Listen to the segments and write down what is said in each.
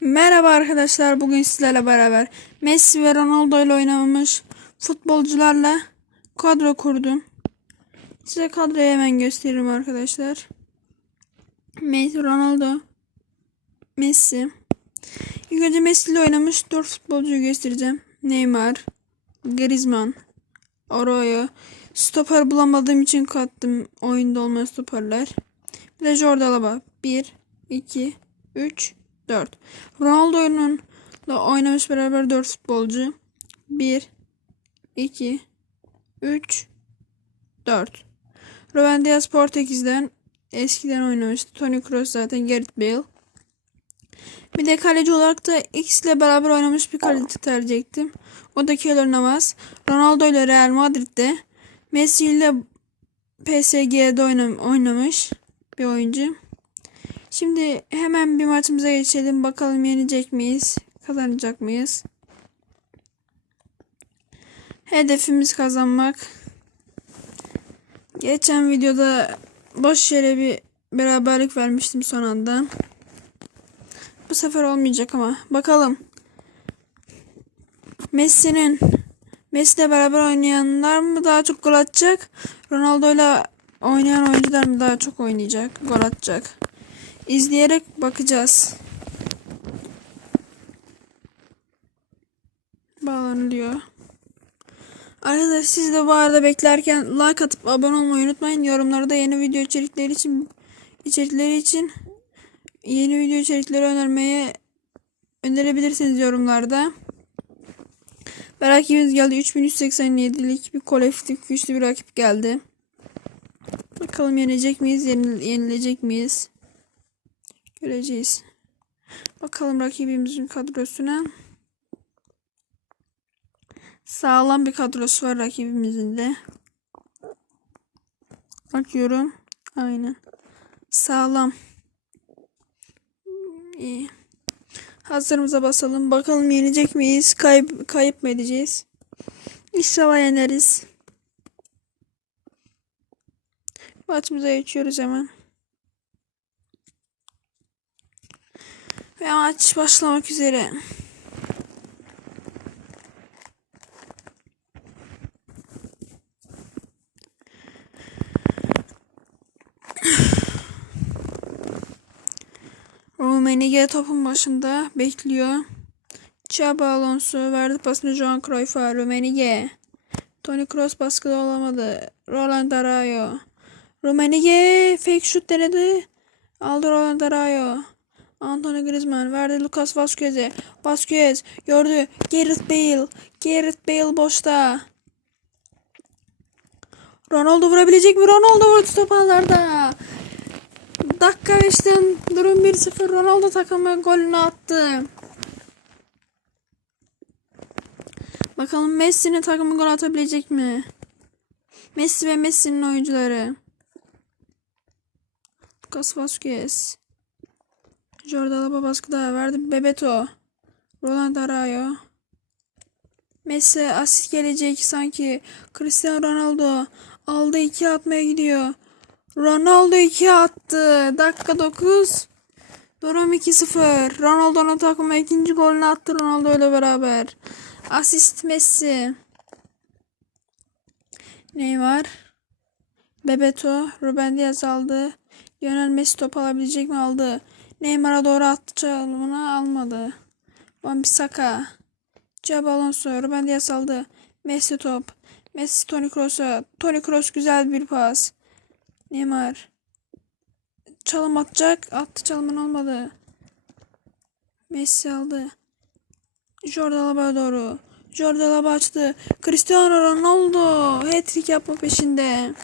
Merhaba arkadaşlar. Bugün sizlerle beraber Messi ve Ronaldo ile oynamamış futbolcularla kadro kurdum. Size kadroyu hemen gösteririm arkadaşlar. Messi, Ronaldo, Messi. İlk önce Messi ile oynamış 4 futbolcuyu göstereceğim. Neymar, Griezmann, Arroyo. Stoper bulamadığım için kattım oyunda olmayan stoperler. Bir de Jordi Alba. 1, 2, 3, 4. Ronaldo'nun da oynamış beraber 4 futbolcu. 1 2 3 4. Ruben Dias Portekiz'den eskiden oynamıştı. Toni Kroos zaten Gareth Bale. Bir de kaleci olarak da X ile beraber oynamış bir kaleci tercih ettim. O da Keylor Navas. Ronaldo ile Real Madrid'de. Messi ile PSG'de oynam oynamış bir oyuncu. Şimdi hemen bir maçımıza geçelim. Bakalım yenecek miyiz? Kazanacak mıyız? Hedefimiz kazanmak. Geçen videoda boş yere bir beraberlik vermiştim son anda. Bu sefer olmayacak ama. Bakalım. Messi'nin Messi beraber oynayanlar mı daha çok gol atacak? Ronaldo ile oynayan oyuncular mı daha çok oynayacak? Gol atacak. İzleyerek bakacağız. Bağlanılıyor. Arkadaşlar siz de bu arada beklerken like atıp abone olmayı unutmayın. Yorumlarda yeni video içerikleri için içerikleri için yeni video içerikleri önermeye önerebilirsiniz yorumlarda. Rakibimiz geldi. 3387'lik bir kolektif güçlü bir rakip geldi. Bakalım yenecek miyiz? Yenil yenilecek miyiz? Göreceğiz. Bakalım rakibimizin kadrosuna. Sağlam bir kadrosu var rakibimizin de. Bakıyorum. Aynen. Sağlam. İyi. Hazırımıza basalım. Bakalım yenecek miyiz? Kayıp, kayıp mı edeceğiz? İnşallah yeneriz. Maçımıza geçiyoruz hemen. Ve maç başlamak üzere. Rummenigge topun başında bekliyor. Xabi Alonso verdi pasını Johan Cruyff'a. Rummenigge. Toni Kroos baskıda olamadı. Roland Arroyo. Rummenigge fake şut denedi. Aldı Roland Arroyo. Antonio Griezmann verdi Lucas Vazquez'e. Vazquez gördü. Gareth Bale. Gareth Bale boşta. Ronaldo vurabilecek mi? Ronaldo vurdu top ağlarda. Dakika 5'ten durum 1-0. Ronaldo takımı golünü attı. Bakalım Messi'nin takımı gol atabilecek mi? Messi ve Messi'nin oyuncuları. Lucas Vazquez. Jordi Alba baskıda verdi. Bebeto. Roland Arroyo. Messi asist gelecek sanki. Cristiano Ronaldo aldı iki atmaya gidiyor. Ronaldo 2 attı. Dakika 9. Durum 2-0. Ronaldo'nun takımı ikinci golünü attı Ronaldo ile beraber. Asist Messi. Neymar. Bebeto. Ruben Diaz aldı. Lionel Messi top alabilecek mi aldı. Neymar'a doğru attı çalımını almadı. Wan-Bissaka. Xabi Alonso. Ruben Diaz aldı. Messi top. Messi Toni Kroos'a. Toni Kroos güzel bir pas. Neymar. Çalım atacak. Attı çalımın olmadı. Messi aldı. Jordi Alba'ya doğru. Jordi Alba açtı. Cristiano Ronaldo hat-trick yapma peşinde.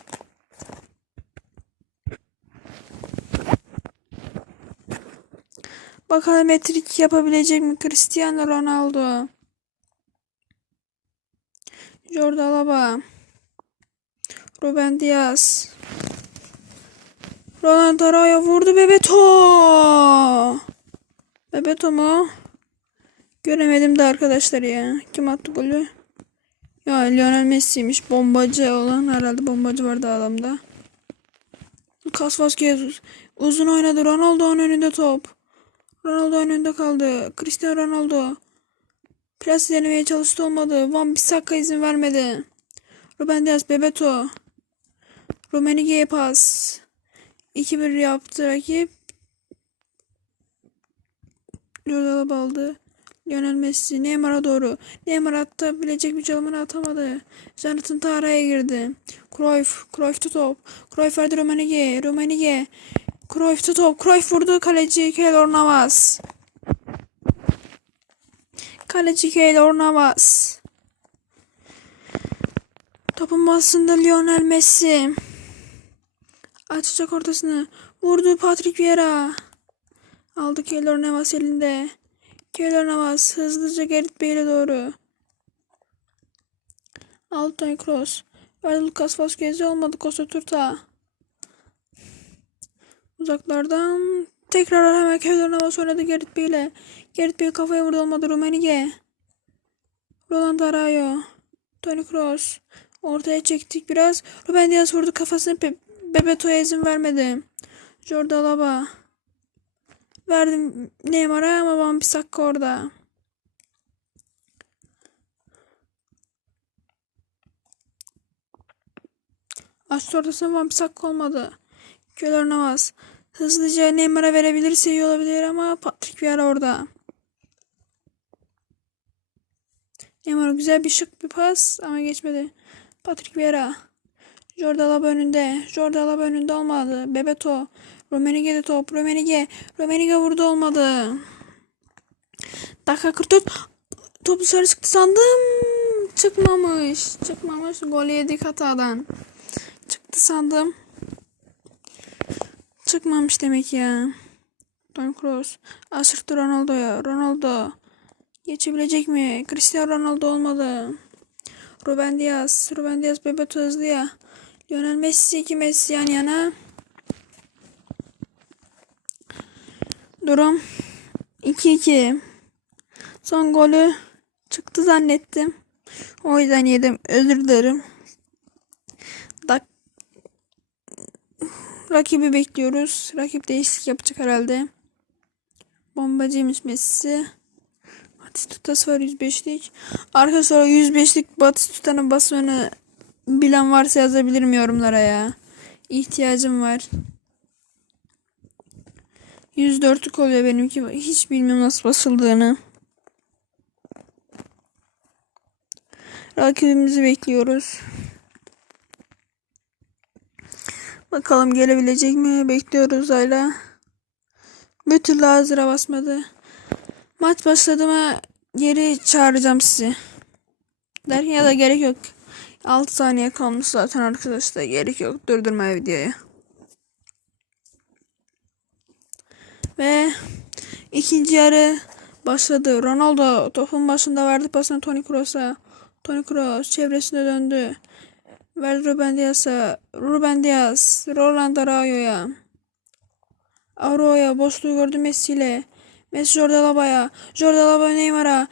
Bakalım hat-trick yapabilecek mi Cristiano Ronaldo? Jordi Alba. Ruben Diaz. Roland Arroyo vurdu Bebeto. Bebeto mu? Göremedim de arkadaşlar ya. Kim attı golü? Ya Lionel Messi'ymiş. Bombacı olan herhalde bombacı vardı adamda. Lucas Vazquez uzun oynadı. Ronaldo'nun önünde top. Ronaldo önünde kaldı. Cristiano Ronaldo. Plas denemeye çalıştı olmadı. Van Bissaka izin vermedi. Ruben Dias Bebeto. Rummenigge'ye pas. 2-1 yaptı rakip. Lyola aldı. Lionel Messi Neymar'a doğru. Neymar atabilecek bir çalımını atamadı. Jonathan Tara'ya girdi. Cruyff. Cruyff top. Cruyff verdi Rummenigge. Rummenigge. Cruyff top. Cruyff vurdu. Kaleci Keylor Navas. Kaleci Keylor Navas. Topun basında Lionel Messi. Açacak ortasını. Vurdu Patrick Vieira. Aldı Keylor Navas elinde. Keylor Navas hızlıca Gerrit Bale'e doğru. Aldı Toni Kroos. Verdi Lucas Vazquez'e olmadı Costa Turta. Uzaklardan tekrar hemen Keylor Navas oynadı Gerrit Bale'e. Gerrit Bale kafaya vurdu olmadı Rummenigge. Roland Arayo. Toni Kroos. Ortaya çektik biraz. Ruben Dias vurdu kafasını Be Bebeto'ya izin vermedi. Jordi Alaba. Verdim Neymar'a ama Van Bissaka orada. Açtı ortasına Van Bissaka olmadı. Keylor Navas. Hızlıca Neymar'a verebilirse iyi olabilir ama Patrick Vieira orada. Neymar güzel bir şık bir pas ama geçmedi. Patrick Vieira. Jordi Alaba önünde. Jordi Alaba önünde olmadı. Bebeto. Rummenigge de top. Rummenigge. Rummenigge vurdu olmadı. Dakika 44. Top dışarı çıktı sandım. Çıkmamış. Çıkmamış. Gol yedik hatadan. Çıktı sandım. Çıkmamış demek ya. Toni Kroos. Aşırttı Ronaldo'ya. Ronaldo. Geçebilecek mi? Cristiano Ronaldo olmadı. Ruben Dias. Ruben Dias Bebeto ya. Lionel Messi iki Messi yan yana. Durum 2-2. Son golü çıktı zannettim. O yüzden yedim. Özür dilerim. Rakibi bekliyoruz. Rakip değişiklik yapacak herhalde. Bombacıymış Messi. Batistutası var 105'lik. Arkadaşlar 105'lik Batistuta'nın basmanı bilen varsa yazabilirim yorumlara ya. İhtiyacım var. 104'lük oluyor benimki. Hiç bilmiyorum nasıl basıldığını. Rakibimizi bekliyoruz. Bakalım gelebilecek mi? Bekliyoruz hala. Bir türlü hazıra basmadı. Maç başladı geri çağıracağım sizi. Derken ya da gerek yok. 6 saniye kalmış zaten arkadaşlar. Gerek yok durdurmaya videoyu. Ve ikinci yarı başladı. Ronaldo topun başında verdi pasını Toni Kroos'a. Toni Kroos çevresine döndü. Verdi Ruben Dias'a. Ruben Dias. Roland Araujo'ya. Araujo'ya boşluğu gördü Messi ile. Messi. Jordi Alba Neymar'a.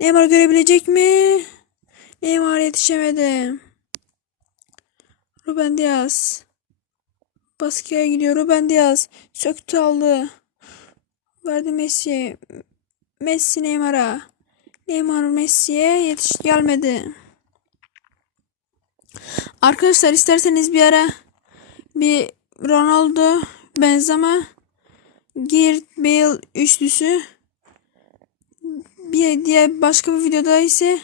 Neymar görebilecek mi? Neymar yetişemedi. Ruben Dias. Baskıya gidiyor. Ruben Dias. Söktü aldı. Verdi Messi. Messi Neymar'a. Neymar Messi'ye yetiş gelmedi. Arkadaşlar isterseniz bir ara bir Ronaldo, Benzema, Gareth Bale üçlüsü bir diğer başka bir videoda ise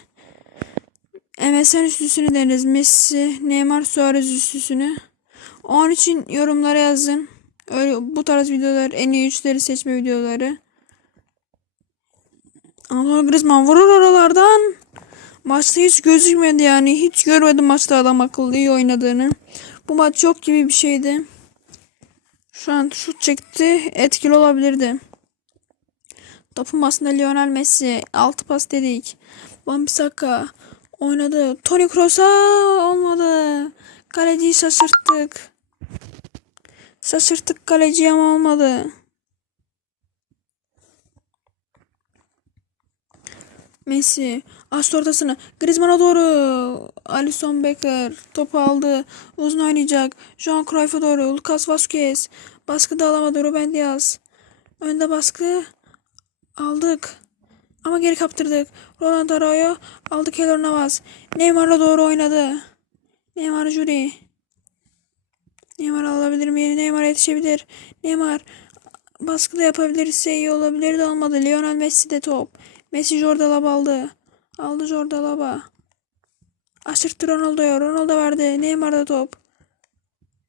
MSN üçlüsünü deriz. Messi, Neymar, Suarez üçlüsünü. Onun için yorumlara yazın. Öyle bu tarz videolar, en iyi üçleri seçme videoları. Antonio Griezmann vurur oralardan. Maçta hiç gözükmedi yani. Hiç görmedim maçta adam akıllı iyi oynadığını. Bu maç yok gibi bir şeydi. Şu an şut çekti. Etkili olabilirdi. Topun aslında Lionel Messi. Altı pas dedik. Van oynadı. Toni Kroos'a olmadı. Kaleciyi şaşırttık. Şaşırttık kaleciyi ama olmadı. Messi açtı ortasını. Griezmann'a doğru. Alisson Becker topu aldı. Uzun oynayacak. Johan Cruyff'a doğru. Lucas Vazquez. Baskıda alamadı. Ruben Dias. Önde baskı aldık. Ama geri kaptırdık. Ronaldo Arroyo aldı Keylor Navas. Neymar'la doğru oynadı. Neymar Juri. Neymar alabilir mi? Neymar yetişebilir. Neymar baskı da yapabilirse iyi olabilir de olmadı. Lionel Messi de top. Messi Jordan Alba aldı. Aldı Jordan Alba. Aşırttı Ronaldo'ya. Ronaldo verdi. Neymar da top.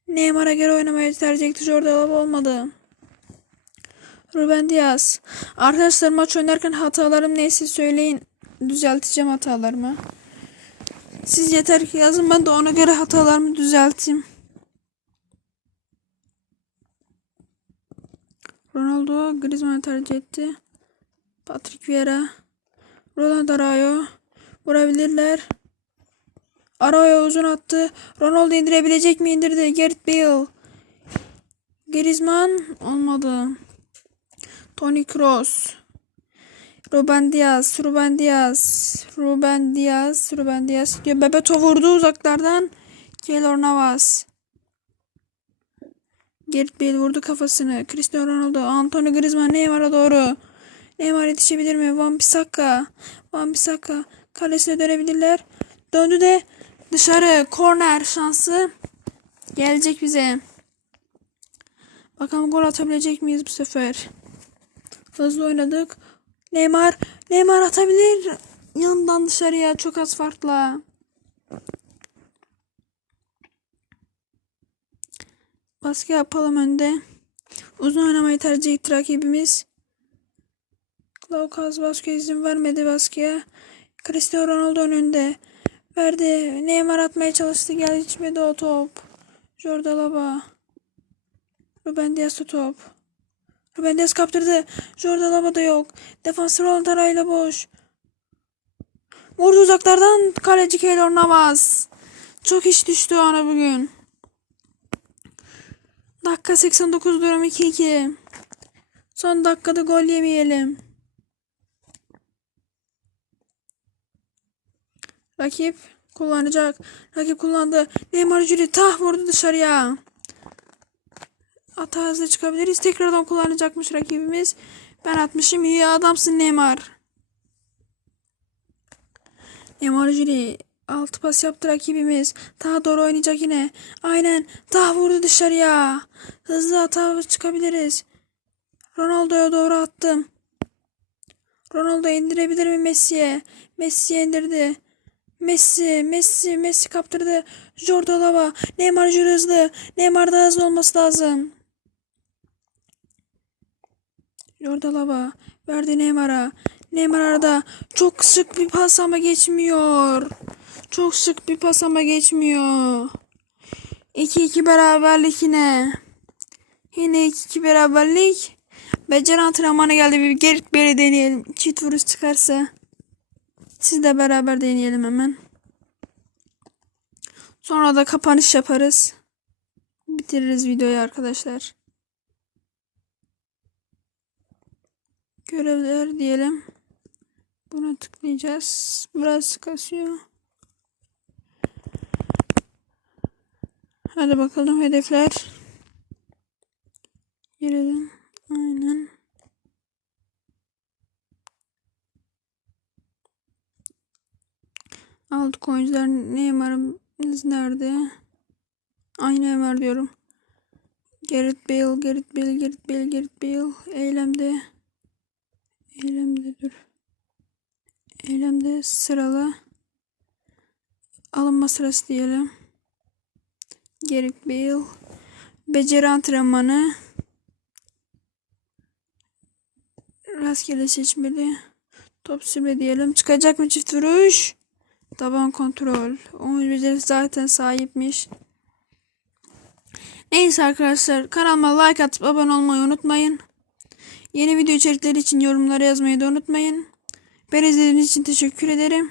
Neymar'a göre oynamayı tercih etti. Jordan Alba olmadı. Ruben Diaz. Arkadaşlar maç oynarken hatalarım neyse söyleyin. Düzelteceğim hatalarımı. Siz yeter ki yazın ben de ona göre hatalarımı düzelteyim. Ronaldo Griezmann'ı tercih etti. Patrick Vieira. Ronaldo Araujo. Vurabilirler. Araujo uzun attı. Ronaldo indirebilecek mi? İndirdi. Gareth Bale. Griezmann olmadı. Toni Kroos. Ruben Diaz, Ruben Diaz, Ruben Diaz, Ruben Diaz. Diyor Bebeto vurdu uzaklardan. Keylor Navas. Gareth Bale vurdu kafasını. Cristiano Ronaldo, Antonio Griezmann Neymar'a doğru. Neymar yetişebilir mi? Van Bissaka. Van Bissaka. Kalesine dönebilirler. Döndü de dışarı. Korner şansı. Gelecek bize. Bakalım gol atabilecek miyiz bu sefer? Hızlı oynadık. Neymar. Neymar atabilir. Yandan dışarıya çok az farkla. Baskı yapalım önde. Uzun oynamayı tercih etti rakibimiz. Klaukas baskıya izin vermedi baskıya. Cristiano Ronaldo önünde. Verdi. Neymar atmaya çalıştı. Gelmedi o top. Jordan Alba. Ruben Dias top. Ruben Dias kaptırdı. Jordan Alba da yok. Defans Roland arayla boş. Vurdu uzaklardan kaleci Keylor Navas. Çok iş düştü ona bugün. Dakika 89 durum 2-2. Son dakikada gol yemeyelim. Rakip kullanacak. Rakip kullandı. Neymar Jüri tah vurdu dışarıya. Hata hızlı çıkabiliriz. Tekrardan kullanacakmış rakibimiz. Ben atmışım. İyi adamsın Neymar. Neymar Jüri. Altı pas yaptı rakibimiz. Daha doğru oynayacak yine. Aynen. Daha vurdu dışarıya. Hızlı hata çıkabiliriz. Ronaldo'ya doğru attım. Ronaldo indirebilir mi Messi'ye? Messi'ye indirdi. Messi, Messi, Messi kaptırdı. Jordan Alba, Neymar hızlı. Neymar da hızlı olması lazım. Jordan Alba verdi Neymar'a. Neymar arada çok sık bir pas ama geçmiyor. Çok sık bir pas ama geçmiyor. 2-2 beraberlik yine. Yine 2-2 beraberlik. Beceri antrenmanı geldi. Bir Gerrit Bey'le deneyelim. Çift vuruş çıkarsa. Siz de beraber deneyelim hemen. Sonra da kapanış yaparız. Bitiririz videoyu arkadaşlar. Görevler diyelim. Buna tıklayacağız. Biraz kasıyor. Hadi bakalım hedefler. Girelim. Aynen. Aldık oyuncular. Neymar'ımız nerede? Ay Neymar diyorum. Gareth Bale, Gareth Bale, Gareth Bale, Gareth Bale. Eylemde. Eylemde dur. Eylemde sıralı. Alınma sırası diyelim. Gareth Bale. Beceri antrenmanı. Rastgele seçmeli. Top sürme diyelim. Çıkacak mı çift vuruş? Taban kontrol. Oyun becerisi zaten sahipmiş. Neyse arkadaşlar kanalıma like atıp abone olmayı unutmayın. Yeni video içerikleri için yorumlara yazmayı da unutmayın. Beni izlediğiniz için teşekkür ederim.